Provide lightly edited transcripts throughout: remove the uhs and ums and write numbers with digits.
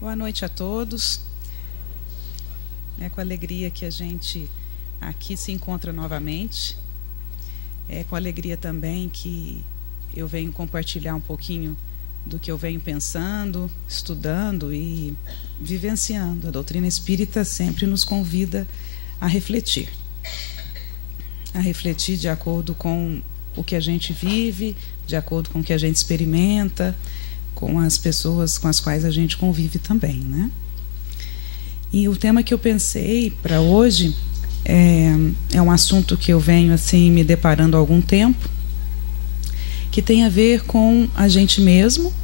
Boa noite a todos. É com alegria que a gente aqui se encontra novamente. É com alegria também que eu venho compartilhar um pouquinho do que eu venho pensando, estudando e vivenciando. A doutrina espírita sempre nos convida a refletir de acordo com o que a gente vive, de acordo com o que a gente experimenta, com as pessoas com as quais a gente convive também, né? E o tema que eu pensei para hoje é um assunto que eu venho assim me deparando há algum tempo, que tem a ver com a gente mesmo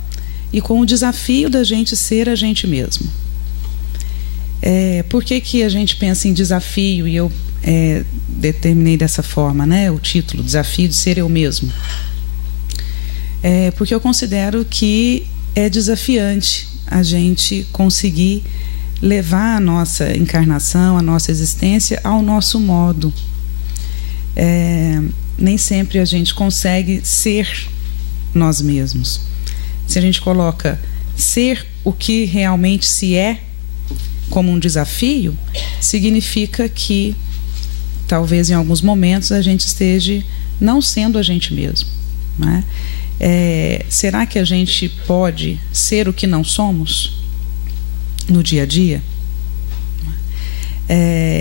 e com o desafio da gente ser a gente mesmo. Por que a gente pensa em desafio? E eu determinei dessa forma, né? O título, Desafio de Ser Eu Mesmo. Porque eu considero que é desafiante a gente conseguir levar a nossa encarnação, a nossa existência ao nosso modo. Nem sempre a gente consegue ser nós mesmos. Se a gente coloca ser o que realmente se é como um desafio, significa que talvez em alguns momentos a gente esteja não sendo a gente mesmo, né? Será que a gente pode ser o que não somos no dia a dia?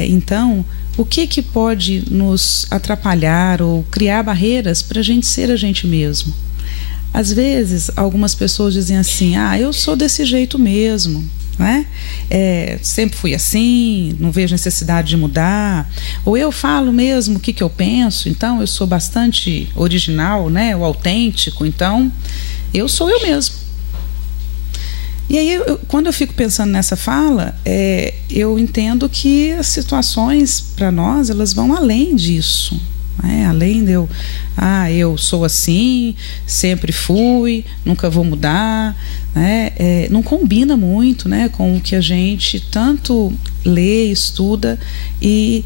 Então, o que pode nos atrapalhar ou criar barreiras para a gente ser a gente mesmo? Às vezes, algumas pessoas dizem assim: eu sou desse jeito mesmo, né? Sempre fui assim, não vejo necessidade de mudar. Ou eu falo mesmo o que eu penso, então eu sou bastante original, né? O autêntico, então eu sou eu mesmo. E aí, quando eu fico pensando nessa fala, eu entendo que as situações para nós, elas vão além disso, né? Além de eu sou assim, sempre fui, nunca vou mudar, né? Não combina muito, né, com o que a gente tanto lê, estuda e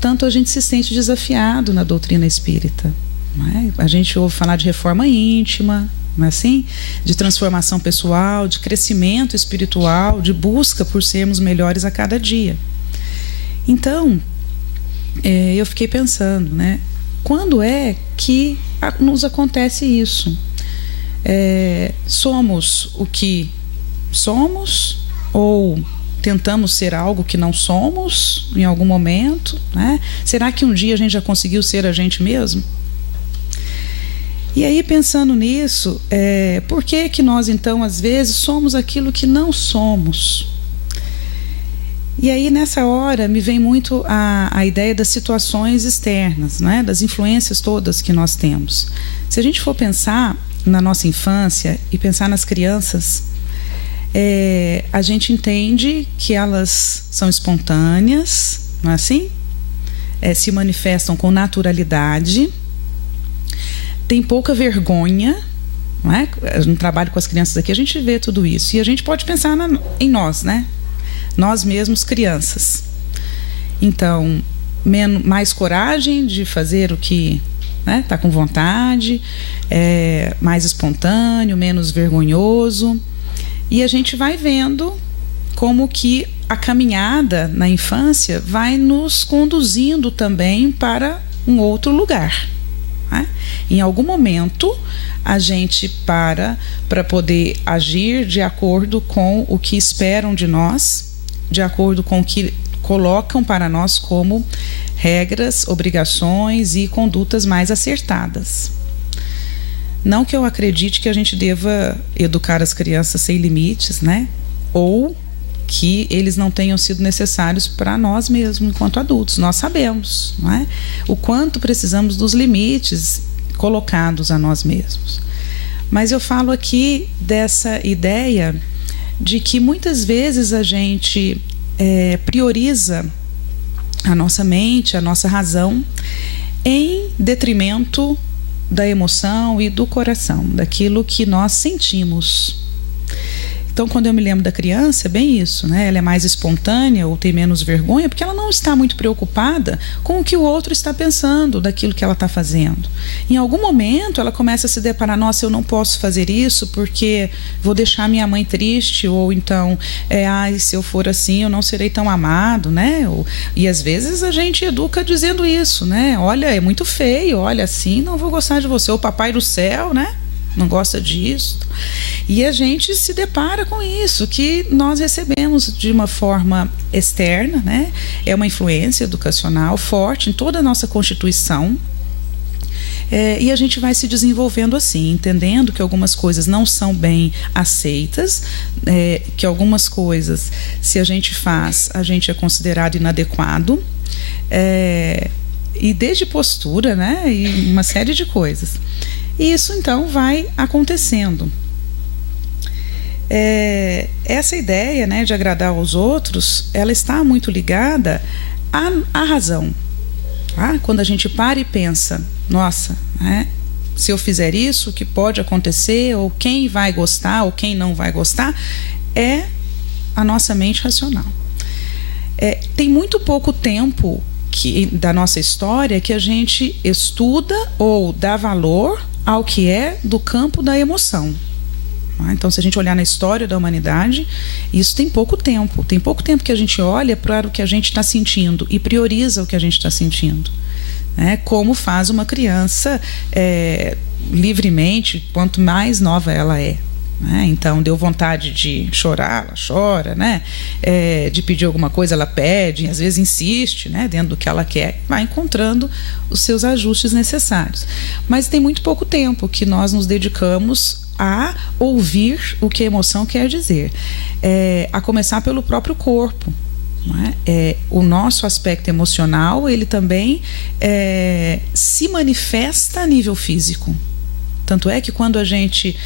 tanto a gente se sente desafiado na doutrina espírita, né? A gente ouve falar de reforma íntima, não é assim? De transformação pessoal, de crescimento espiritual, de busca por sermos melhores a cada dia. Então, eu fiquei pensando, né? Quando é que nos acontece isso? Somos o que somos ou tentamos ser algo que não somos em algum momento, né? Será que um dia a gente já conseguiu ser a gente mesmo? E aí, pensando nisso, por que nós então às vezes somos aquilo que não somos? E aí, nessa hora, me vem muito a ideia das situações externas, né? Das influências todas que nós temos. Se a gente for pensar na nossa infância e pensar nas crianças, a gente entende que elas são espontâneas, não é assim? Se manifestam com naturalidade, tem pouca vergonha, não é? No trabalho com as crianças aqui a gente vê tudo isso. E a gente pode pensar em nós, né? Nós mesmos, crianças. Então, mais coragem de fazer o que está com vontade, mais espontâneo, menos vergonhoso. E a gente vai vendo como que a caminhada na infância vai nos conduzindo também para um outro lugar, né? Em algum momento a gente para poder agir de acordo com o que esperam de nós, de acordo com o que colocam para nós como regras, obrigações e condutas mais acertadas. Não que eu acredite que a gente deva educar as crianças sem limites, né? Ou que eles não tenham sido necessários para nós mesmos enquanto adultos. Nós sabemos, não é? O quanto precisamos dos limites colocados a nós mesmos. Mas eu falo aqui dessa ideia de que muitas vezes a gente prioriza a nossa mente, a nossa razão, em detrimento da emoção e do coração, daquilo que nós sentimos. Então, quando eu me lembro da criança, é bem isso, né? Ela é mais espontânea ou tem menos vergonha porque ela não está muito preocupada com o que o outro está pensando daquilo que ela está fazendo. Em algum momento, ela começa a se deparar: nossa, eu não posso fazer isso porque vou deixar minha mãe triste, ou então, se eu for assim, eu não serei tão amado, né? E às vezes a gente educa dizendo isso, né? Olha, é muito feio, olha, assim, não vou gostar de você. O papai do céu, né? Não gosta disso. E a gente se depara com isso, que nós recebemos de uma forma externa, né? É uma influência educacional forte em toda a nossa constituição. E a gente vai se desenvolvendo assim, entendendo que algumas coisas não são bem aceitas, que algumas coisas, se a gente faz, a gente é considerado inadequado, e desde postura, né? E uma série de coisas. E isso então vai acontecendo. Essa ideia, né, de agradar aos outros, ela está muito ligada à razão. Tá? Quando a gente para e pensa, nossa, né, se eu fizer isso, o que pode acontecer, ou quem vai gostar, ou quem não vai gostar, é a nossa mente racional. Tem muito pouco tempo da nossa história que a gente estuda ou dá valor ao que é do campo da emoção. Então, se a gente olhar na história da humanidade, isso tem pouco tempo. Tem pouco tempo que a gente olha para o que a gente está sentindo e prioriza o que a gente está sentindo. Como faz uma criança livremente, quanto mais nova ela é. Então, deu vontade de chorar, ela chora, né? De pedir alguma coisa, ela pede, às vezes insiste, né? Dentro do que ela quer, vai encontrando os seus ajustes necessários. Mas tem muito pouco tempo que nós nos dedicamos a ouvir o que a emoção quer dizer, a começar pelo próprio corpo. O nosso aspecto emocional, ele também se manifesta a nível físico. Tanto é que quando a gente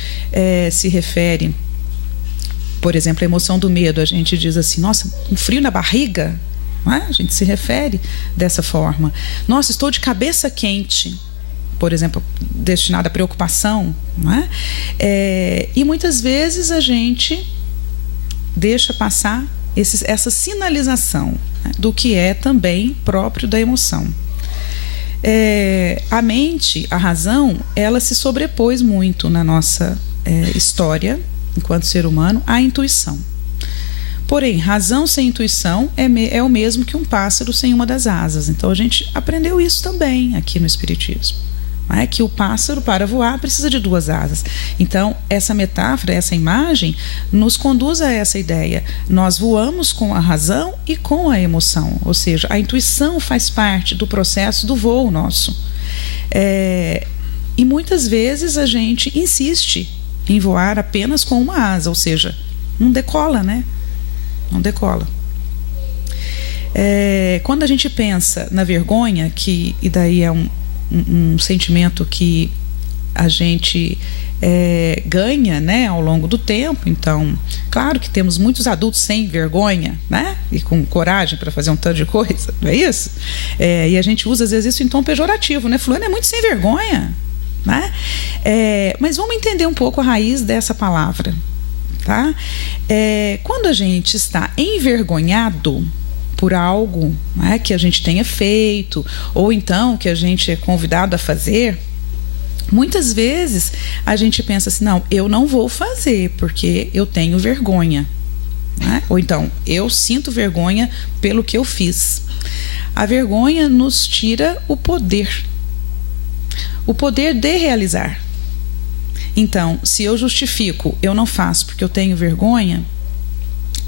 se refere, por exemplo, à emoção do medo, a gente diz assim: nossa, um frio na barriga. A gente se refere dessa forma. Nossa, estou de cabeça quente. Por exemplo, destinado à preocupação. E muitas vezes a gente deixa passar essa sinalização, né, do que é também próprio da emoção. A mente, a razão, ela se sobrepôs muito na nossa história, enquanto ser humano, à intuição. Porém, razão sem intuição é o mesmo que um pássaro sem uma das asas. Então, a gente aprendeu isso também aqui no Espiritismo. Que o pássaro, para voar, precisa de duas asas. Então, essa metáfora, essa imagem, nos conduz a essa ideia. Nós voamos com a razão e com a emoção. Ou seja, a intuição faz parte do processo do voo nosso. E muitas vezes a gente insiste em voar apenas com uma asa. Ou seja, não decola, né? Não decola. Quando a gente pensa na vergonha, e daí é um sentimento que a gente ganha, né, ao longo do tempo. Então, claro que temos muitos adultos sem vergonha, né, e com coragem para fazer um tanto de coisa, não é isso? E a gente usa às vezes isso em tom pejorativo, né? Fulano é muito sem vergonha, né? Mas vamos entender um pouco a raiz dessa palavra, tá? Quando a gente está envergonhado por algo, né, que a gente tenha feito, ou então que a gente é convidado a fazer, muitas vezes a gente pensa assim: não, eu não vou fazer porque eu tenho vergonha, né? Ou então, eu sinto vergonha pelo que eu fiz. A vergonha nos tira o poder de realizar. Então, se eu justifico, eu não faço porque eu tenho vergonha,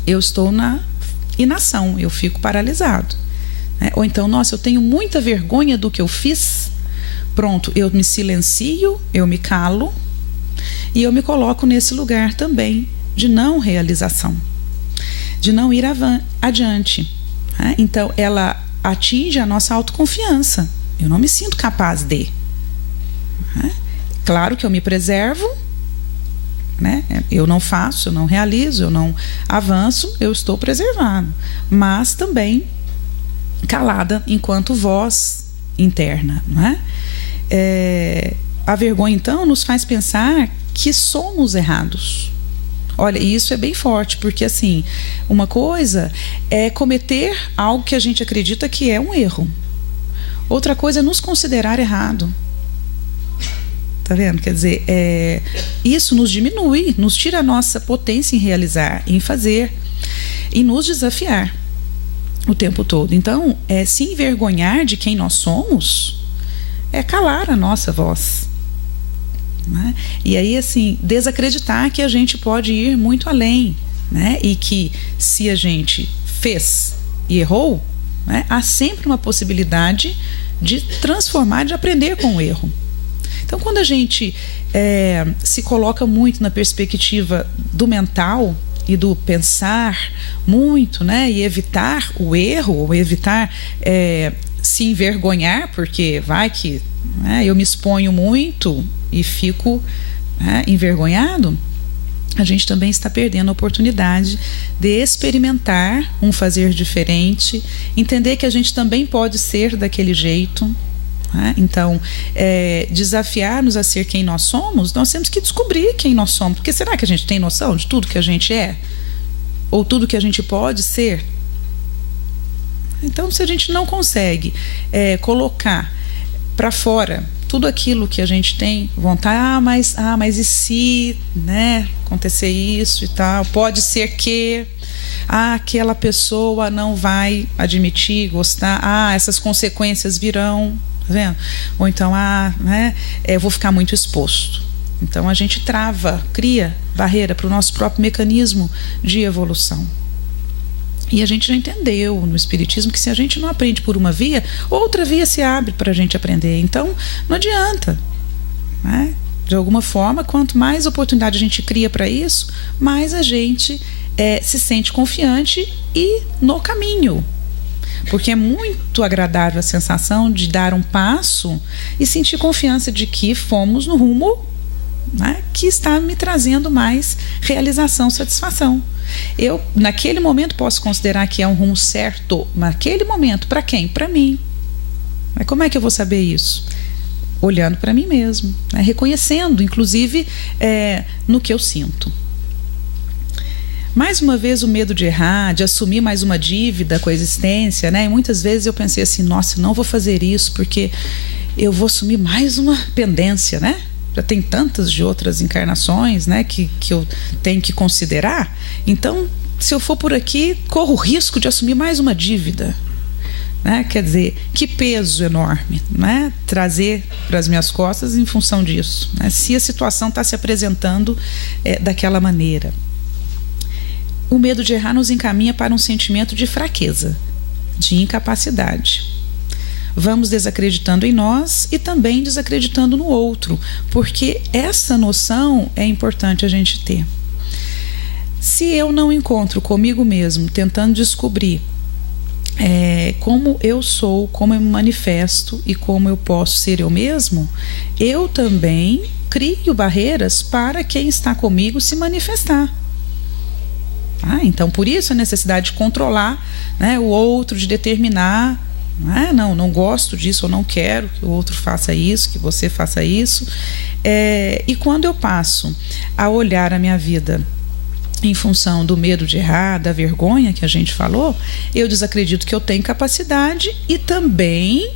eu estou na inação, eu fico paralisado. Ou então, nossa, eu tenho muita vergonha do que eu fiz. Pronto, eu me silencio, eu me calo e eu me coloco nesse lugar também de não realização, de não ir adiante. Então, ela atinge a nossa autoconfiança. Eu não me sinto capaz de. Claro que eu me preservo, né? Eu não faço, eu não realizo, eu não avanço, eu estou preservado, mas também calada enquanto voz interna, não é? A vergonha então nos faz pensar que somos errados, Olha, isso é bem forte, porque assim, uma coisa é cometer algo que a gente acredita que é um erro. Outra coisa é nos considerar errado. Tá vendo? Quer dizer, isso nos diminui, nos tira a nossa potência em realizar, em fazer, e nos desafiar o tempo todo. Então, se envergonhar de quem nós somos é calar a nossa voz, né? E aí, assim, desacreditar que a gente pode ir muito além, né? E que se a gente fez e errou, né, há sempre uma possibilidade de transformar, de aprender com o erro. Então, quando a gente se coloca muito na perspectiva do mental e do pensar muito, né, e evitar o erro, ou evitar se envergonhar, porque vai que, né, eu me exponho muito e fico, né, envergonhado, a gente também está perdendo a oportunidade de experimentar um fazer diferente, entender que a gente também pode ser daquele jeito. Então, desafiar-nos a ser quem nós somos, nós temos que descobrir quem nós somos. Porque será que a gente tem noção de tudo que a gente é? Ou tudo que a gente pode ser? Então, se a gente não consegue colocar para fora tudo aquilo que a gente tem vontade, mas e se, né, acontecer isso e tal? Pode ser que aquela pessoa não vai admitir, gostar, essas consequências virão. Vendo? Ou então, né, eu vou ficar muito exposto. Então a gente trava, cria barreira para o nosso próprio mecanismo de evolução. E a gente já entendeu no Espiritismo que se a gente não aprende por uma via, outra via se abre para a gente aprender. Então não adianta, né? De alguma forma, quanto mais oportunidade a gente cria para isso, mais a gente se sente confiante e no caminho. Porque é muito agradável a sensação de dar um passo e sentir confiança de que fomos no rumo, né, que está me trazendo mais realização, satisfação. Eu, naquele momento, posso considerar que é um rumo certo. Naquele momento, para quem? Para mim. Mas como é que eu vou saber isso? Olhando para mim mesmo, né, reconhecendo, inclusive, no que eu sinto. Mais uma vez o medo de errar, de assumir mais uma dívida com a existência, né? E muitas vezes eu pensei assim, nossa, não vou fazer isso porque eu vou assumir mais uma pendência, né? Já tem tantas de outras encarnações, né, que eu tenho que considerar. Então, se eu for por aqui, corro o risco de assumir mais uma dívida, né? Quer dizer, que peso enorme, né, trazer para as minhas costas em função disso, né? Se a situação está se apresentando daquela maneira. O medo de errar nos encaminha para um sentimento de fraqueza, de incapacidade. Vamos desacreditando em nós e também desacreditando no outro, porque essa noção é importante a gente ter. Se eu não encontro comigo mesmo, tentando descobrir como eu sou, como eu me manifesto e como eu posso ser eu mesmo, eu também crio barreiras para quem está comigo se manifestar. Então, por isso a necessidade de controlar, né, o outro, de determinar, não gosto disso, eu não quero que o outro faça isso, que você faça isso. E quando eu passo a olhar a minha vida em função do medo de errar, da vergonha que a gente falou, eu desacredito que eu tenho capacidade e também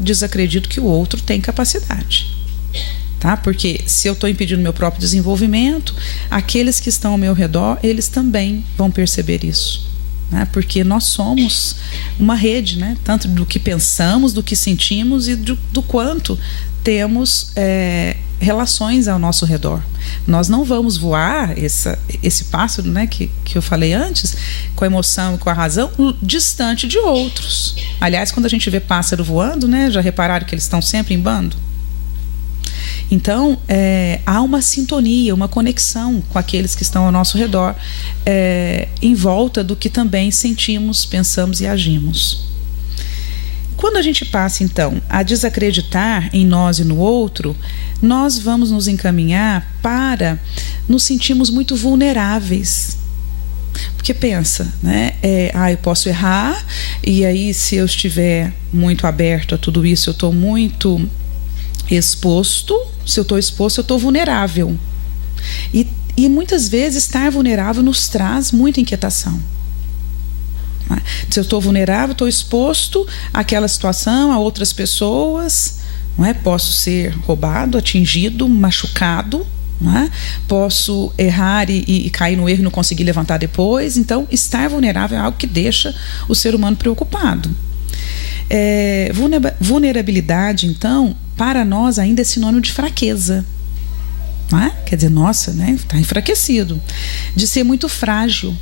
desacredito que o outro tem capacidade. Tá? Porque se eu estou impedindo meu próprio desenvolvimento, aqueles que estão ao meu redor, eles também vão perceber isso, né? Porque nós somos uma rede, né? Tanto do que pensamos, do que sentimos e do quanto temos relações ao nosso redor. Nós não vamos voar esse pássaro, né, que eu falei antes, com a emoção e com a razão, distante de outros. Aliás, quando a gente vê pássaro voando, né, já repararam que eles estão sempre em bando? Então, há uma sintonia, uma conexão com aqueles que estão ao nosso redor, em volta do que também sentimos, pensamos e agimos. Quando a gente passa, então, a desacreditar em nós e no outro, nós vamos nos encaminhar para nos sentirmos muito vulneráveis. Porque pensa, né? Eu posso errar, e aí se eu estiver muito aberto a tudo isso, eu estou muito exposto. Se eu estou exposto, eu estou vulnerável. E E muitas vezes estar vulnerável nos traz muita inquietação. Se eu estou vulnerável, estou exposto àquela situação, a outras pessoas, não é? Posso ser roubado, atingido, machucado, não é? Posso errar e cair no erro e não conseguir levantar depois. Então, estar vulnerável é algo que deixa o ser humano preocupado. Vulnerabilidade, então, para nós ainda é sinônimo de fraqueza. Não é? Quer dizer, nossa, né? Está enfraquecido. De ser muito frágil.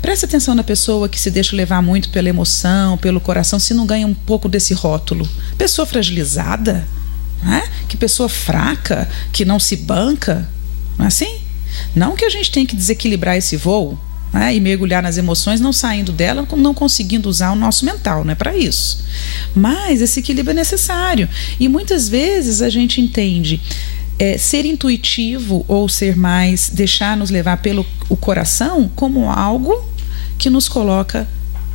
Presta atenção na pessoa que se deixa levar muito pela emoção, pelo coração, se não ganha um pouco desse rótulo. Pessoa fragilizada, né? Que pessoa fraca, que não se banca. Não é assim? Não que a gente tem que desequilibrar esse voo, né? E mergulhar nas emoções, não saindo dela, não conseguindo usar o nosso mental, não é para isso. Mas esse equilíbrio é necessário. E muitas vezes a gente entende ser intuitivo ou ser mais, deixar nos levar pelo o coração como algo que nos coloca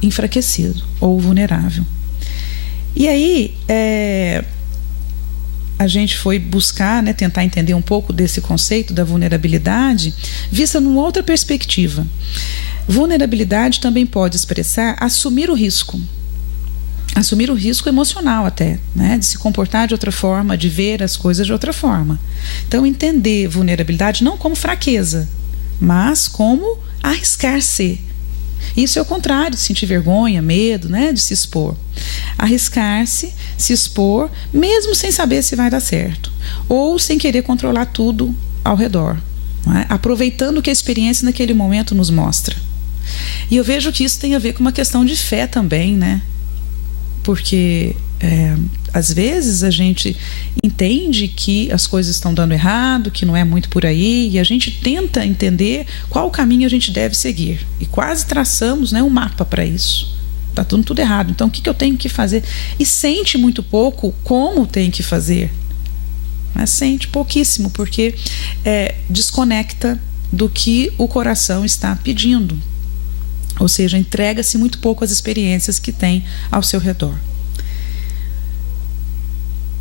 enfraquecido ou vulnerável. E aí a gente foi buscar, né, tentar entender um pouco desse conceito da vulnerabilidade vista numa outra perspectiva. Vulnerabilidade também pode expressar assumir o risco. Assumir o risco emocional até, né? De se comportar de outra forma, de ver as coisas de outra forma. Então, entender vulnerabilidade não como fraqueza, mas como arriscar-se. Isso é o contrário de sentir vergonha, medo, né? De se expor. Arriscar-se, se expor, mesmo sem saber se vai dar certo. Ou sem querer controlar tudo ao redor. Não é? Aproveitando o que a experiência naquele momento nos mostra. E eu vejo que isso tem a ver com uma questão de fé também, né? Porque às vezes a gente entende que as coisas estão dando errado, que não é muito por aí, e a gente tenta entender qual caminho a gente deve seguir. E quase traçamos, né, um mapa para isso. Está tudo errado. Então, o que eu tenho que fazer? E sente muito pouco como tem que fazer. Mas sente pouquíssimo, porque desconecta do que o coração está pedindo. Ou seja, entrega-se muito pouco às experiências que tem ao seu redor.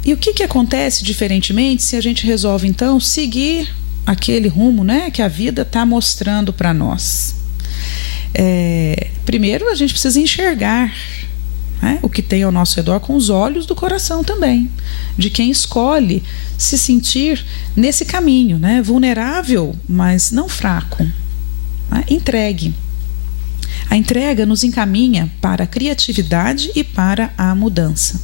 E o que acontece diferentemente se a gente resolve, então, seguir aquele rumo, né, que a vida está mostrando para nós? Primeiro, a gente precisa enxergar, né, o que tem ao nosso redor com os olhos do coração também, de quem escolhe se sentir nesse caminho, né, vulnerável, mas não fraco, né, entregue. A entrega nos encaminha para a criatividade e para a mudança.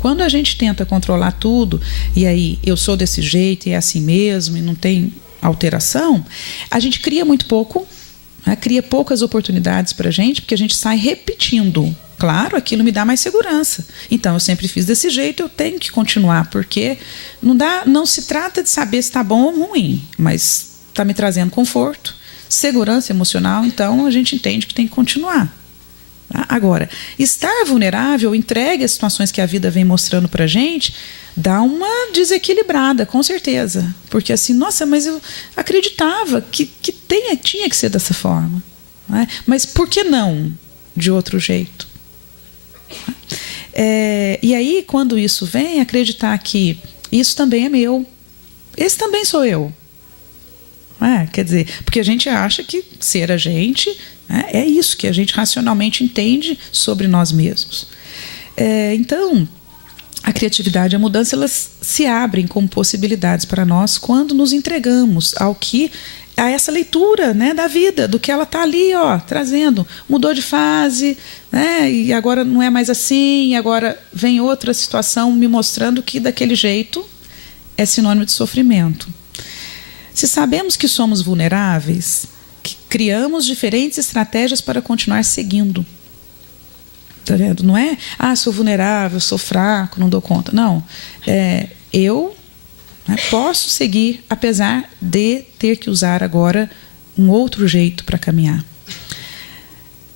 Quando a gente tenta controlar tudo, e aí eu sou desse jeito, e é assim mesmo, e não tem alteração, a gente cria muito pouco, né? Cria poucas oportunidades para a gente, porque a gente sai repetindo. Claro, aquilo me dá mais segurança. Então, eu sempre fiz desse jeito, eu tenho que continuar, porque não se trata de saber se está bom ou ruim, mas está me trazendo conforto, segurança emocional, então a gente entende que tem que continuar. Agora, estar vulnerável, entregue às situações que a vida vem mostrando para a gente, dá uma desequilibrada, com certeza. Porque assim, nossa, mas eu acreditava que tinha que ser dessa forma. Né? Mas por que não de outro jeito? E aí, quando isso vem, acreditar que isso também é meu, esse também sou eu. Quer dizer, porque a gente acha que ser a gente é isso que a gente racionalmente entende sobre nós mesmos. Então, a criatividade e a mudança, elas se abrem como possibilidades para nós quando nos entregamos a essa leitura, né, da vida, do que ela está ali, trazendo. Mudou de fase, né, e agora não é mais assim, e agora vem outra situação me mostrando que daquele jeito é sinônimo de sofrimento. Se sabemos que somos vulneráveis, que criamos diferentes estratégias para continuar seguindo. Tá vendo? Não é, sou vulnerável, sou fraco, não dou conta. Não, eu posso seguir, apesar de ter que usar agora um outro jeito para caminhar.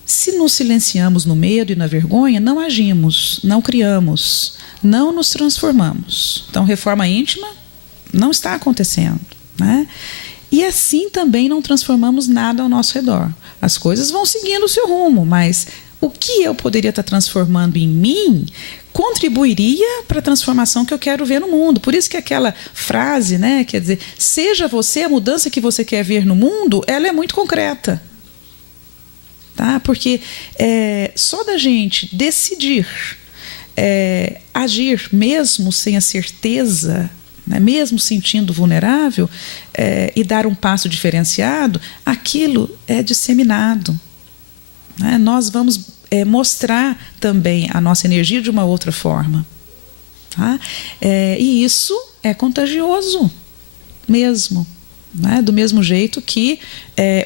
Se nos silenciamos no medo e na vergonha, não agimos, não criamos, não nos transformamos. Então, reforma íntima não está acontecendo. Né? E assim também não transformamos nada ao nosso redor. As coisas vão seguindo o seu rumo, mas o que eu poderia estar transformando em mim contribuiria para a transformação que eu quero ver no mundo. Por isso que aquela frase, né, quer dizer, seja você a mudança que você quer ver no mundo, ela é muito concreta. Tá? Porque só da gente decidir agir mesmo sem a certeza, né, mesmo sentindo vulnerável, e dar um passo diferenciado, aquilo é disseminado. Né? Nós vamos mostrar também a nossa energia de uma outra forma. Tá? E isso é contagioso mesmo. Né? Do mesmo jeito que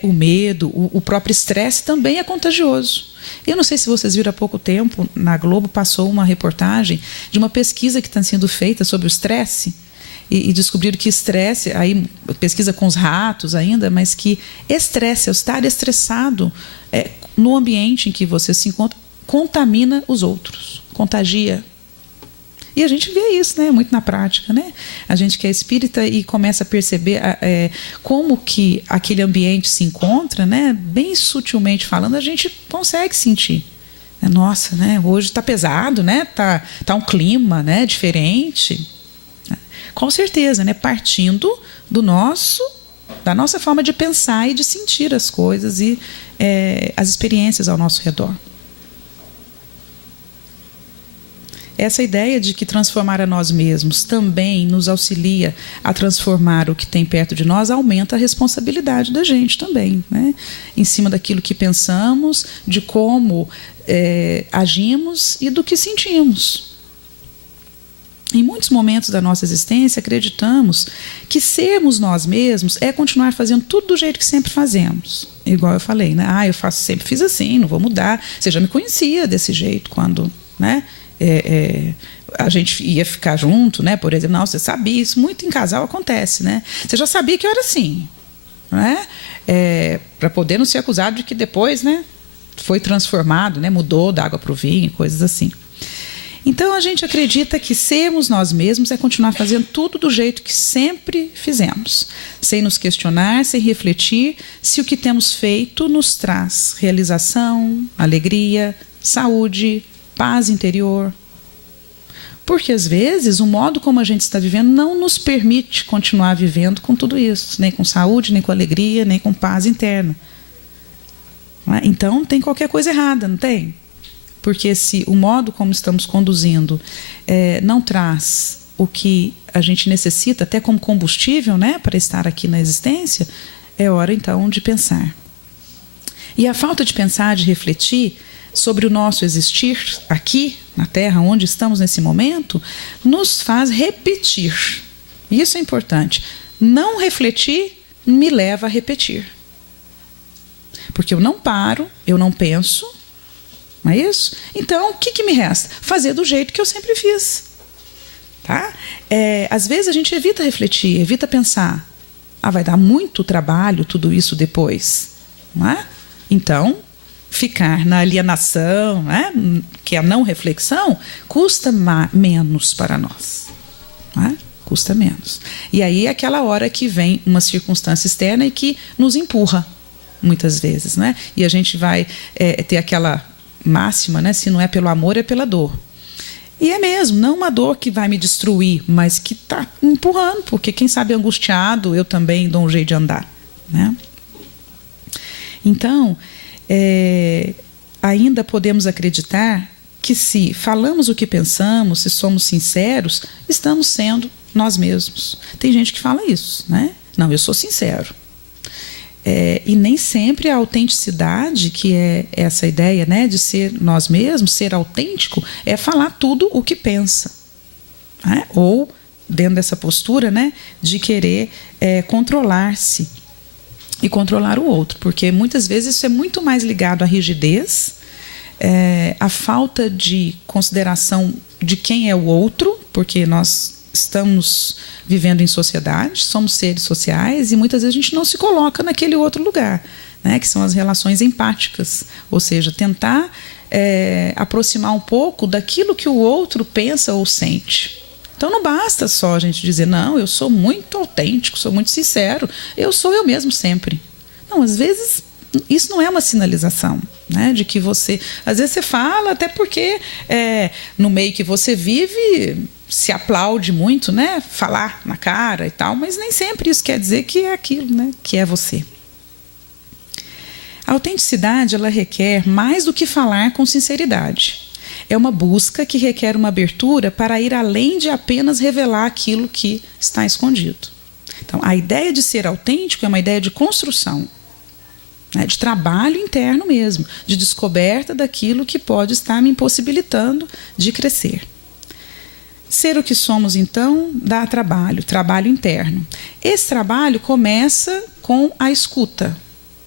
o medo, o próprio estresse também é contagioso. Eu não sei se vocês viram há pouco tempo, na Globo passou uma reportagem de uma pesquisa que está sendo feita sobre o estresse, e descobriram que estresse, aí pesquisa com os ratos ainda, mas que estresse, estar estressado no ambiente em que você se encontra, contamina os outros, contagia. E a gente vê isso, né, muito na prática, né? A gente que é espírita e começa a perceber como que aquele ambiente se encontra, né? Bem sutilmente falando, a gente consegue sentir. Nossa, né? Hoje está pesado, né? Tá um clima, né? Diferente. Com certeza, né? Partindo da nossa forma de pensar e de sentir as coisas e as experiências ao nosso redor. Essa ideia de que transformar a nós mesmos também nos auxilia a transformar o que tem perto de nós aumenta a responsabilidade da gente também, né? Em cima daquilo que pensamos, de como agimos e do que sentimos. Em muitos momentos da nossa existência, acreditamos que sermos nós mesmos é continuar fazendo tudo do jeito que sempre fazemos. Igual eu falei, né? Eu sempre fiz assim, não vou mudar. Você já me conhecia desse jeito quando, né? A gente ia ficar junto, né? Por exemplo, não, você sabia, isso muito em casal acontece, né? Você já sabia que eu era assim, né? Para poder não ser acusado de que depois, né, foi transformado, né? Mudou da água para o vinho, coisas assim. Então a gente acredita que sermos nós mesmos é continuar fazendo tudo do jeito que sempre fizemos, sem nos questionar, sem refletir se o que temos feito nos traz realização, alegria, saúde, paz interior. Porque às vezes o modo como a gente está vivendo não nos permite continuar vivendo com tudo isso, nem com saúde, nem com alegria, nem com paz interna. Então tem qualquer coisa errada, não tem? Porque se o modo como estamos conduzindo não traz o que a gente necessita, até como combustível, né, para estar aqui na existência, é hora então de pensar. E a falta de pensar, de refletir sobre o nosso existir aqui na Terra, onde estamos nesse momento, nos faz repetir. Isso é importante. Não refletir me leva a repetir. Porque eu não paro, eu não penso, não é isso? Então, o que me resta? Fazer do jeito que eu sempre fiz. Tá? Às vezes a gente evita refletir, evita pensar. Vai dar muito trabalho tudo isso depois. Não é? Então, ficar na alienação, né, que é a não reflexão, custa menos para nós. Né? Custa menos. E aí é aquela hora que vem uma circunstância externa e que nos empurra, muitas vezes. Né? E a gente vai ter aquela máxima, né, se não é pelo amor, é pela dor. E é mesmo, não uma dor que vai me destruir, mas que está empurrando, porque quem sabe angustiado, eu também dou um jeito de andar. Né? Então, ainda podemos acreditar que se falamos o que pensamos, se somos sinceros, estamos sendo nós mesmos. Tem gente que fala isso, né? Não, eu sou sincero. E nem sempre a autenticidade, que é essa ideia, né, de ser nós mesmos, ser autêntico, é falar tudo o que pensa. Né? Ou, dentro dessa postura, né, de querer controlar-se e controlar o outro, porque muitas vezes isso é muito mais ligado à rigidez, à falta de consideração de quem é o outro, porque nós estamos vivendo em sociedade, somos seres sociais e muitas vezes a gente não se coloca naquele outro lugar, né, que são as relações empáticas, ou seja, tentar aproximar um pouco daquilo que o outro pensa ou sente. Então não basta só a gente dizer, não, eu sou muito autêntico, sou muito sincero, eu sou eu mesmo sempre. Não, às vezes Isso não é uma sinalização, né, de que você... Às vezes você fala até porque no meio que você vive se aplaude muito, né, falar na cara e tal, mas nem sempre isso quer dizer que é aquilo, né, que é você. A autenticidade, ela requer mais do que falar com sinceridade. É uma busca que requer uma abertura para ir além de apenas revelar aquilo que está escondido. Então, a ideia de ser autêntico é uma ideia de construção, né, de trabalho interno mesmo, de descoberta daquilo que pode estar me impossibilitando de crescer. Ser o que somos, então, dá trabalho, trabalho interno. Esse trabalho começa com a escuta,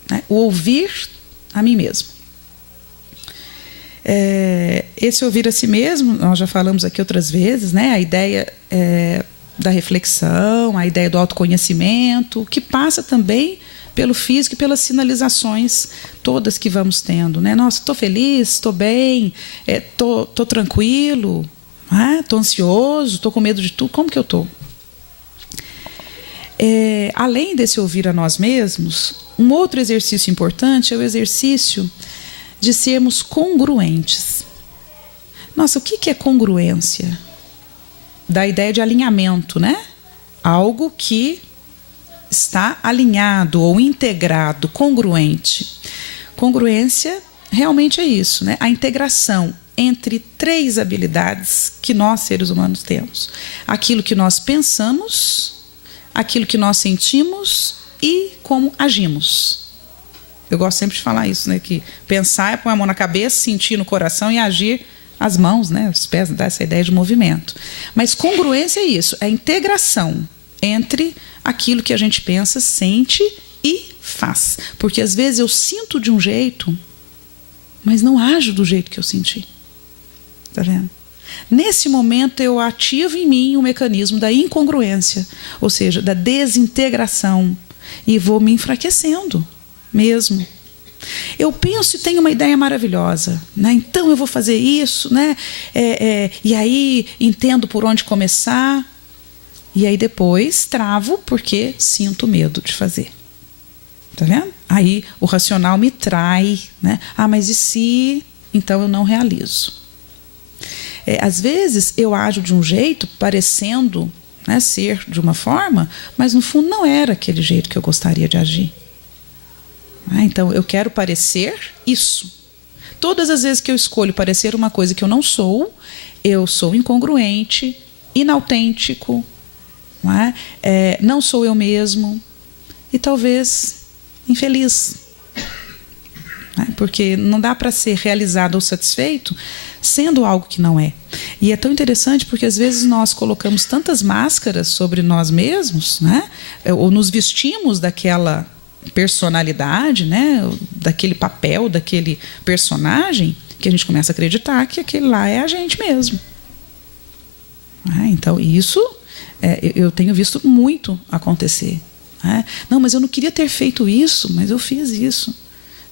né, o ouvir a mim mesmo. Esse ouvir a si mesmo, nós já falamos aqui outras vezes, né, a ideia da reflexão, a ideia do autoconhecimento, que passa também pelo físico e pelas sinalizações todas que vamos tendo, né? Nossa, estou feliz, estou bem, estou tranquilo, estou ansioso, estou com medo de tudo, como que eu estou? Além desse ouvir a nós mesmos, um outro exercício importante é o exercício de sermos congruentes. Nossa, o que é congruência? Da ideia de alinhamento, né? Algo que está alinhado ou integrado, congruente. Congruência realmente é isso, né? A integração entre 3 habilidades que nós, seres humanos, temos. Aquilo que nós pensamos, aquilo que nós sentimos e como agimos. Eu gosto sempre de falar isso, né? Que pensar é pôr a mão na cabeça, sentir no coração e agir as mãos, né? Os pés, dá essa ideia de movimento. Mas congruência é isso, é a integração entre aquilo que a gente pensa, sente e faz. Porque às vezes eu sinto de um jeito, mas não ajo do jeito que eu senti. Tá vendo? Nesse momento eu ativo em mim o mecanismo da incongruência, ou seja, da desintegração, e vou me enfraquecendo mesmo. Eu penso e tenho uma ideia maravilhosa, né? Então eu vou fazer isso, né? E aí entendo por onde começar, e aí depois travo porque sinto medo de fazer. Tá vendo? Aí o racional me trai, né? Mas e se? Então eu não realizo. Às vezes eu ajo de um jeito parecendo, né, ser de uma forma, mas no fundo não era aquele jeito que eu gostaria de agir. Então eu quero parecer isso. Todas as vezes que eu escolho parecer uma coisa que eu sou incongruente, inautêntico, não sou eu mesmo e talvez infeliz. Porque não dá para ser realizado ou satisfeito sendo algo que não é. E é tão interessante porque às vezes nós colocamos tantas máscaras sobre nós mesmos, né? Ou nos vestimos daquela personalidade, né? Daquele papel, daquele personagem, que a gente começa a acreditar que aquele lá é a gente mesmo. Então isso eu tenho visto muito acontecer. Não, mas eu não queria ter feito isso, mas eu fiz isso.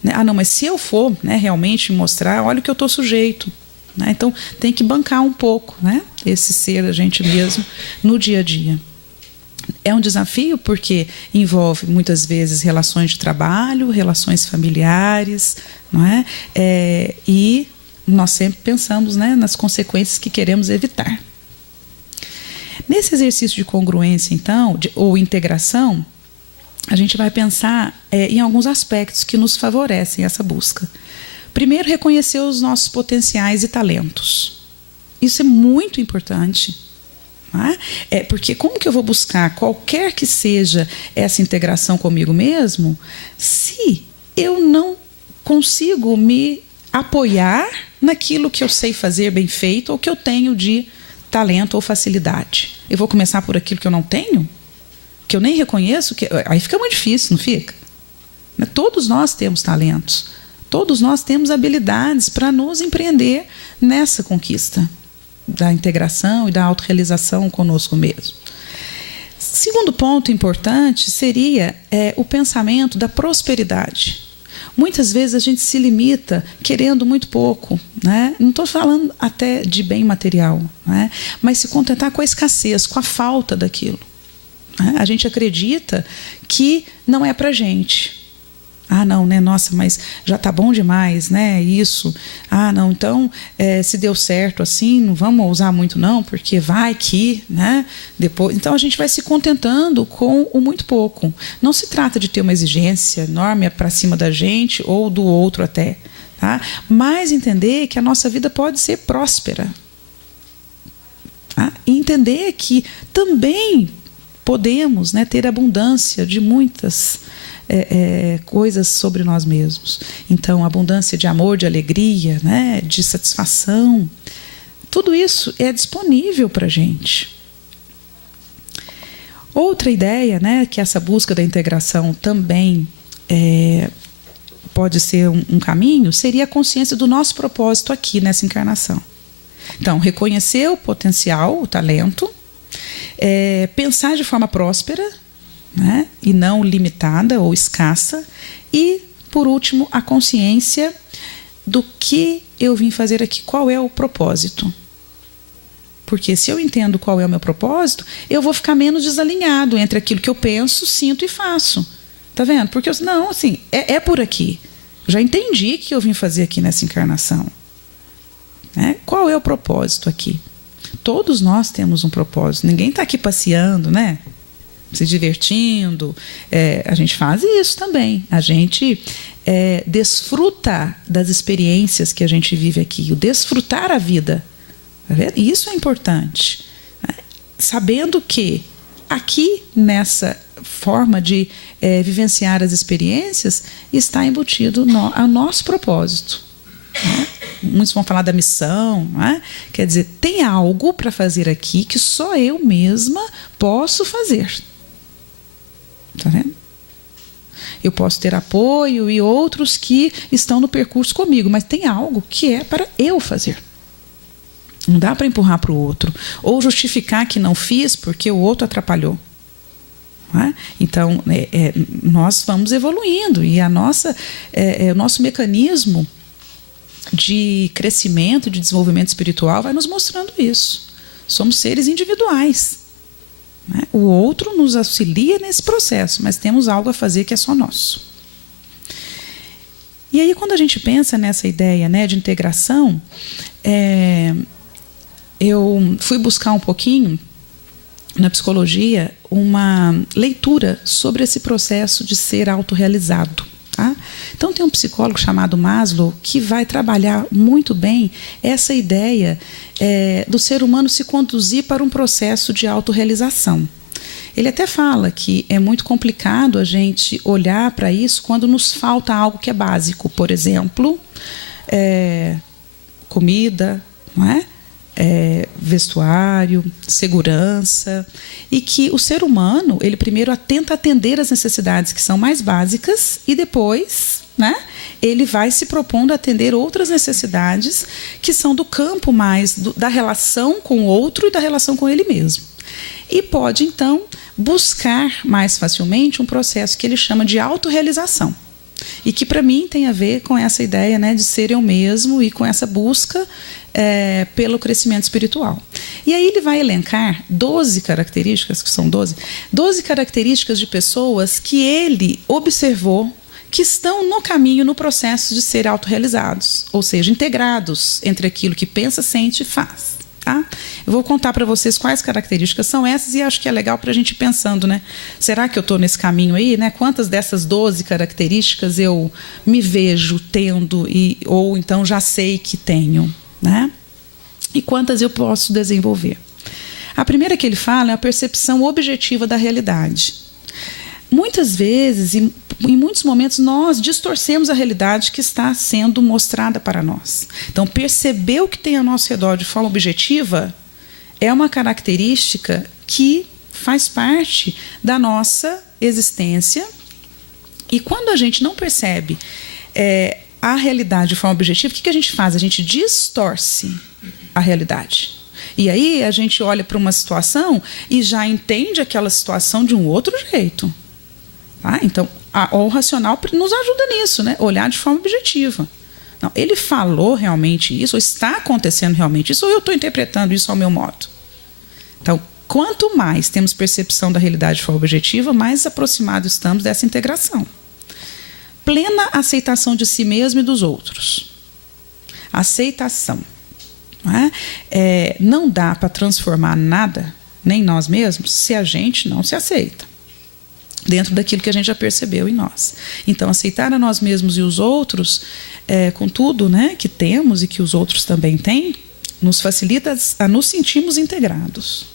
Não, mas se eu for, né, realmente mostrar, olha o que eu estou sujeito. Então tem que bancar um pouco, né, esse ser a gente mesmo no dia a dia. É um desafio porque envolve muitas vezes relações de trabalho, relações familiares, não é? E nós sempre pensamos, né, nas consequências que queremos evitar. Nesse exercício de congruência, então, ou integração, a gente vai pensar em alguns aspectos que nos favorecem essa busca. Primeiro, reconhecer os nossos potenciais e talentos. Isso é muito importante. Porque como que eu vou buscar qualquer que seja essa integração comigo mesmo se eu não consigo me apoiar naquilo que eu sei fazer bem feito ou que eu tenho de talento ou facilidade? Eu vou começar por aquilo que eu não tenho? Que eu nem reconheço? Aí fica muito difícil, não fica? Todos nós temos talentos. Todos nós temos habilidades para nos empreender nessa conquista da integração e da autorrealização conosco mesmo. Segundo ponto importante seria o pensamento da prosperidade. Muitas vezes a gente se limita querendo muito pouco, né? Não estou falando até de bem material, né? Mas se contentar com a escassez, com a falta daquilo. A gente acredita que não é para a gente. Ah, não, né? Nossa, mas já tá bom demais, né? Isso. Ah, não, então, se deu certo assim, não vamos usar muito não, porque vai que, né? Depois, então a gente vai se contentando com o muito pouco. Não se trata de ter uma exigência enorme para cima da gente ou do outro até, tá? Mas entender que a nossa vida pode ser próspera. Tá? E entender que também podemos, né, ter abundância de muitas coisas sobre nós mesmos. Então, abundância de amor, de alegria, né, de satisfação. Tudo isso é disponível para a gente. Outra ideia, né, que essa busca da integração também pode ser um caminho, seria a consciência do nosso propósito aqui nessa encarnação. Então, reconhecer o potencial, o talento, pensar de forma próspera, né, e não limitada ou escassa, e, por último, a consciência do que eu vim fazer aqui, qual é o propósito. Porque se eu entendo qual é o meu propósito, eu vou ficar menos desalinhado entre aquilo que eu penso, sinto e faço. Tá vendo? Porque não, assim, é por aqui. Já entendi o que eu vim fazer aqui nessa encarnação. Qual é o propósito aqui? Todos nós temos um propósito. Ninguém está aqui passeando, né? Se divertindo. A gente faz isso também. A gente desfruta das experiências que a gente vive aqui. O desfrutar a vida. Tá vendo? Isso é importante. Né? Sabendo que aqui, nessa forma de vivenciar as experiências, está embutido o nosso propósito. Né? Muitos vão falar da missão, né? Quer dizer, tem algo para fazer aqui que só eu mesma posso fazer. Tá vendo? Eu posso ter apoio e outros que estão no percurso comigo, mas tem algo que é para eu fazer. Não dá para empurrar para o outro. Ou justificar que não fiz porque o outro atrapalhou. Né? Então, nós vamos evoluindo e o nosso mecanismo de crescimento, de desenvolvimento espiritual vai nos mostrando isso. Somos seres individuais. Né? O outro nos auxilia nesse processo, mas temos algo a fazer que é só nosso. E aí, quando a gente pensa nessa ideia, né, de integração, eu fui buscar um pouquinho na psicologia uma leitura sobre esse processo de ser autorrealizado. Tá? Então tem um psicólogo chamado Maslow que vai trabalhar muito bem essa ideia do ser humano se conduzir para um processo de autorrealização. Ele até fala que é muito complicado a gente olhar para isso quando nos falta algo que é básico. Por exemplo, comida, não é? Vestuário, segurança, e que o ser humano, ele primeiro tenta atender as necessidades que são mais básicas e depois, né, ele vai se propondo a atender outras necessidades que são do campo mais da relação com o outro e da relação com ele mesmo. E pode, então, buscar mais facilmente um processo que ele chama de autorrealização. E que, para mim, tem a ver com essa ideia, né, de ser eu mesmo e com essa busca pelo crescimento espiritual. E aí ele vai elencar 12 características, que são 12 características de pessoas que ele observou que estão no caminho, no processo de ser autorrealizados, ou seja, integrados entre aquilo que pensa, sente e faz. Tá? Eu vou contar para vocês quais características são essas e acho que é legal para a gente ir pensando, né? Será que eu estou nesse caminho aí? Né? Quantas dessas 12 características eu me vejo tendo ou então já sei que tenho? Né? E quantas eu posso desenvolver? A primeira que ele fala é a percepção objetiva da realidade. Muitas vezes, em muitos momentos, nós distorcemos a realidade que está sendo mostrada para nós. Então, perceber o que tem ao nosso redor de forma objetiva é uma característica que faz parte da nossa existência. E quando a gente não percebe a realidade de forma objetiva, o que a gente faz? A gente distorce a realidade. E aí a gente olha para uma situação e já entende aquela situação de um outro jeito. Tá? Então, o racional nos ajuda nisso, né? Olhar de forma objetiva. Não, ele falou realmente isso, ou está acontecendo realmente isso, ou eu estou interpretando isso ao meu modo. Então, quanto mais temos percepção da realidade de forma objetiva, mais aproximados estamos dessa integração. plena aceitação de si mesmo e dos outros. Aceitação. Não dá para transformar nada, nem nós mesmos, se a gente não se aceita dentro daquilo que a gente já percebeu em nós. Então, aceitar a nós mesmos e os outros, com tudo, né, que temos e que os outros também têm, nos facilita a nos sentirmos integrados.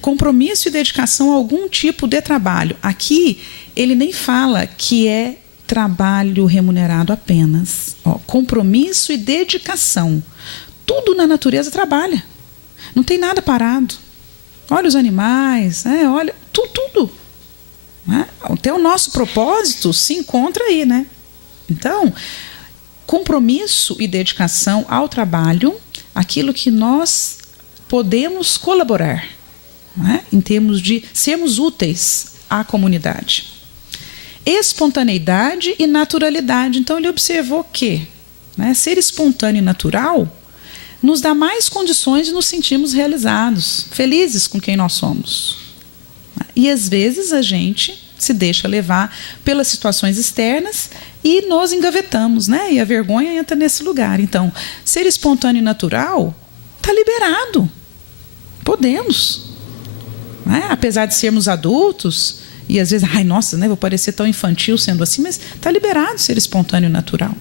Compromisso e dedicação a algum tipo de trabalho. Aqui, ele nem fala que é trabalho remunerado apenas. Compromisso e dedicação. Tudo na natureza trabalha. Não tem nada parado. Olha os animais, olha tudo. Até o nosso propósito se encontra aí, né? Então, compromisso e dedicação ao trabalho, aquilo que nós podemos colaborar, em termos de sermos úteis à comunidade. Espontaneidade e naturalidade. Então, ele observou que ser espontâneo e natural nos dá mais condições de nos sentirmos realizados, felizes com quem nós somos. E às vezes a gente se deixa levar pelas situações externas e nos engavetamos, e a vergonha entra nesse lugar. Então, ser espontâneo e natural está liberado. Podemos. Apesar de sermos adultos, e às vezes, nossa, vou parecer tão infantil sendo assim, mas está liberado ser espontâneo e natural.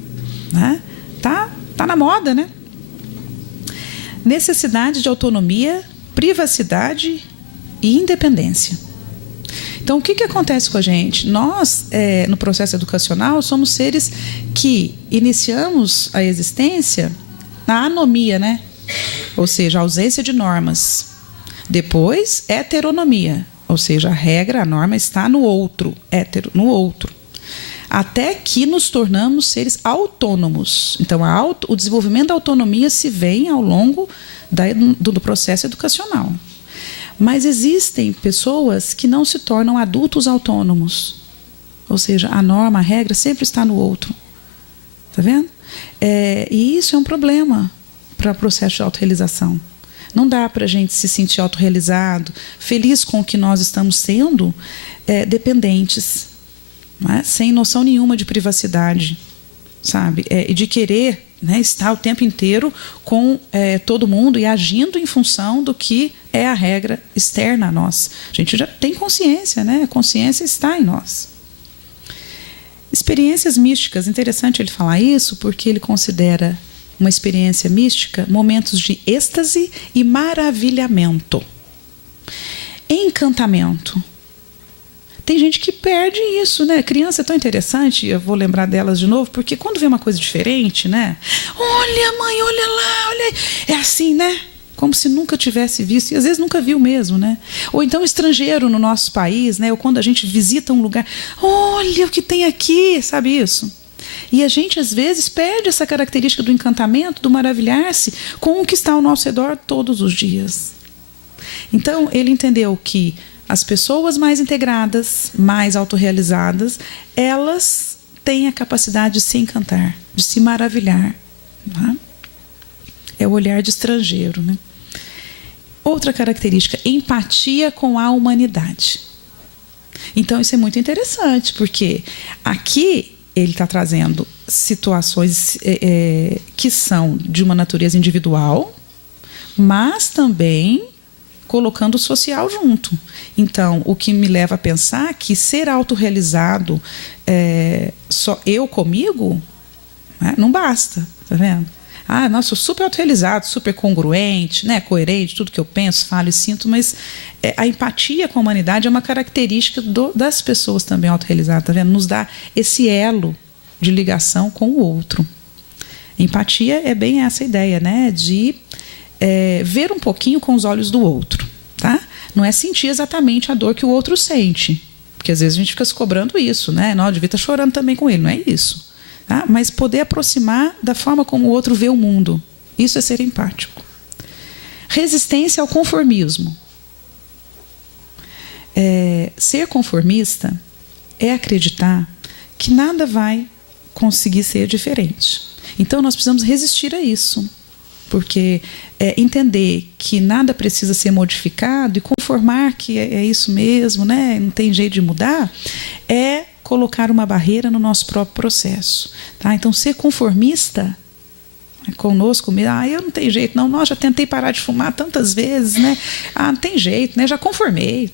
Tá na moda, né? Necessidade de autonomia, privacidade e independência. Então, o que acontece com a gente? Nós, no processo educacional, somos seres que iniciamos a existência na anomia, ou seja, a ausência de normas. Depois, heteronomia, ou seja, a regra, a norma está no outro, no outro. Até que nos tornamos seres autônomos. Então, o desenvolvimento da autonomia se vem ao longo do processo educacional. Mas existem pessoas que não se tornam adultos autônomos. Ou seja, a norma, a regra sempre está no outro. Está vendo? E isso é um problema para o processo de autorrealização. Não dá para a gente se sentir autorrealizado, feliz com o que nós estamos sendo, dependentes, sem noção nenhuma de privacidade, sabe? E de querer estar o tempo inteiro com todo mundo e agindo em função do que é a regra externa a nós. A gente já tem consciência, a consciência está em nós. Experiências místicas, interessante ele falar isso, porque ele considera uma experiência mística momentos de êxtase e maravilhamento. Encantamento. Tem gente que perde isso, Criança é tão interessante, eu vou lembrar delas de novo, porque quando vê uma coisa diferente, Olha, mãe, olha lá, olha. É assim, Como se nunca tivesse visto, e às vezes nunca viu mesmo, Ou então estrangeiro no nosso país, Ou quando a gente visita um lugar, olha o que tem aqui, sabe isso? E a gente, às vezes, perde essa característica do encantamento, do maravilhar-se com o que está ao nosso redor todos os dias. Então, ele entendeu que as pessoas mais integradas, mais autorrealizadas, elas têm a capacidade de se encantar, de se maravilhar. É o olhar de estrangeiro. Outra característica, empatia com a humanidade. Então, isso é muito interessante, porque aqui ele está trazendo situações que são de uma natureza individual, mas também colocando o social junto. Então, o que me leva a pensar que ser autorrealizado só eu comigo, não basta, tá vendo? Nossa, sou super autorrealizado, super congruente, coerente, tudo que eu penso, falo e sinto, mas a empatia com a humanidade é uma característica das pessoas também autorrealizadas, tá vendo? Nos dá esse elo de ligação com o outro. Empatia é bem essa ideia, de ver um pouquinho com os olhos do outro, tá? Não é sentir exatamente a dor que o outro sente, porque às vezes a gente fica se cobrando isso, Não, eu devia estar chorando também com ele, não é isso. Tá? Mas poder aproximar da forma como o outro vê o mundo. Isso é ser empático. Resistência ao conformismo. Ser conformista é acreditar que nada vai conseguir ser diferente. Então, nós precisamos resistir a isso. Porque entender que nada precisa ser modificado e conformar que é isso mesmo, não tem jeito de mudar, é colocar uma barreira no nosso próprio processo. Tá? Então, ser conformista conosco mesmo, eu não tem jeito, não, já tentei parar de fumar tantas vezes, né? Não tem jeito, né? Já conformei.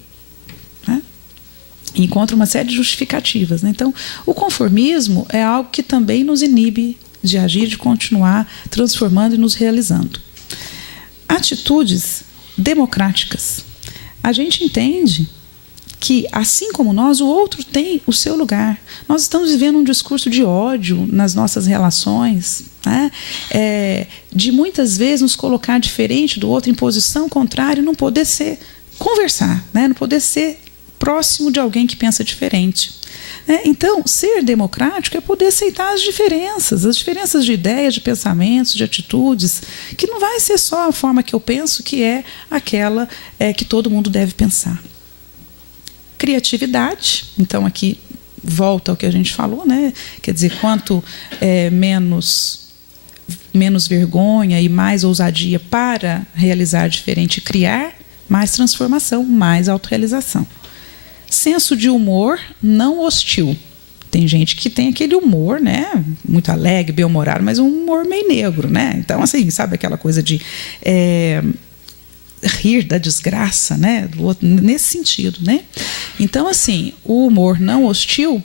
Né? E encontra uma série de justificativas. Né? Então, o conformismo é algo que também nos inibe de agir, de continuar transformando e nos realizando. Atitudes democráticas. A gente entende que, assim como nós, o outro tem o seu lugar. Nós estamos vivendo um discurso de ódio nas nossas relações, né? De muitas vezes nos colocar diferente do outro, em posição contrária, não poder conversar, né? Não poder ser próximo de alguém que pensa diferente. Então, ser democrático é poder aceitar as diferenças de ideias, de pensamentos, de atitudes, que não vai ser só a forma que eu penso, que é aquela que todo mundo deve pensar. Criatividade, então aqui volta ao que a gente falou, né? Quer dizer, quanto menos vergonha e mais ousadia para realizar diferente e criar, mais transformação, mais autorrealização. Senso de humor não hostil. Tem gente que tem aquele humor, né, muito alegre, bem-humorado, mas um humor meio negro, né? Então, assim, sabe aquela coisa de rir da desgraça, né, do outro, nesse sentido, né? Então, assim, o humor não hostil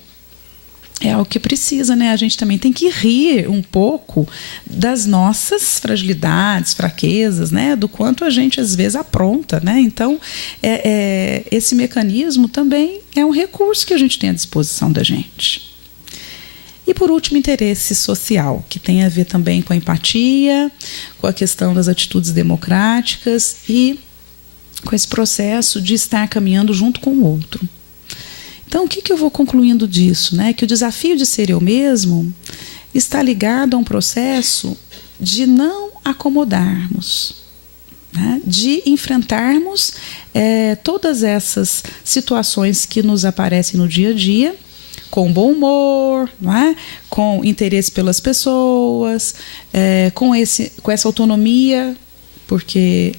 é o que precisa, né? A gente também tem que rir um pouco das nossas fragilidades, fraquezas, né? Do quanto a gente às vezes apronta, né? Então, esse mecanismo também é um recurso que a gente tem à disposição da gente. E, por último, interesse social, que tem a ver também com a empatia, com a questão das atitudes democráticas e com esse processo de estar caminhando junto com o outro. Então, o que eu vou concluindo disso? Né? Que o desafio de ser eu mesmo está ligado a um processo de não acomodarmos, né? De enfrentarmos todas essas situações que nos aparecem no dia a dia, com bom humor, não é? Com interesse pelas pessoas, com essa autonomia, porque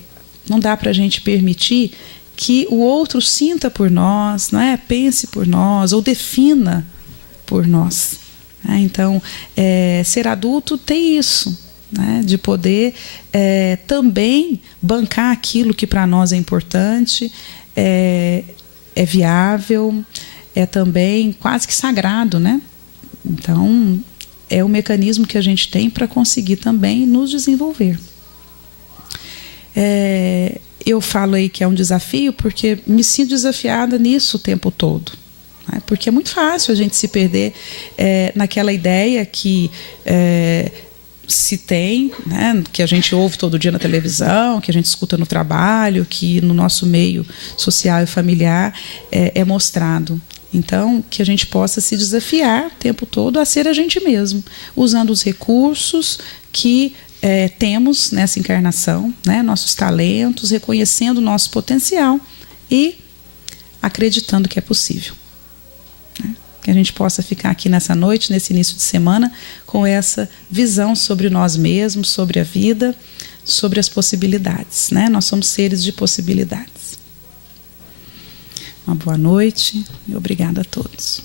não dá para a gente permitir que o outro sinta por nós, não é? Pense por nós ou defina por nós. Né? Então, ser adulto tem isso, né? De poder também bancar aquilo que para nós é importante, é viável, é também quase que sagrado, né? Então, é o mecanismo que a gente tem para conseguir também nos desenvolver. Eu falo aí que é um desafio porque me sinto desafiada nisso o tempo todo. Né? Porque é muito fácil a gente se perder naquela ideia que se tem, né? Que a gente ouve todo dia na televisão, que a gente escuta no trabalho, que no nosso meio social e familiar é mostrado. Então, que a gente possa se desafiar o tempo todo a ser a gente mesmo, usando os recursos que temos nessa encarnação, né, nossos talentos, reconhecendo o nosso potencial e acreditando que é possível. Né? Que a gente possa ficar aqui nessa noite, nesse início de semana, com essa visão sobre nós mesmos, sobre a vida, sobre as possibilidades. Né? Nós somos seres de possibilidades. Uma boa noite e obrigada a todos.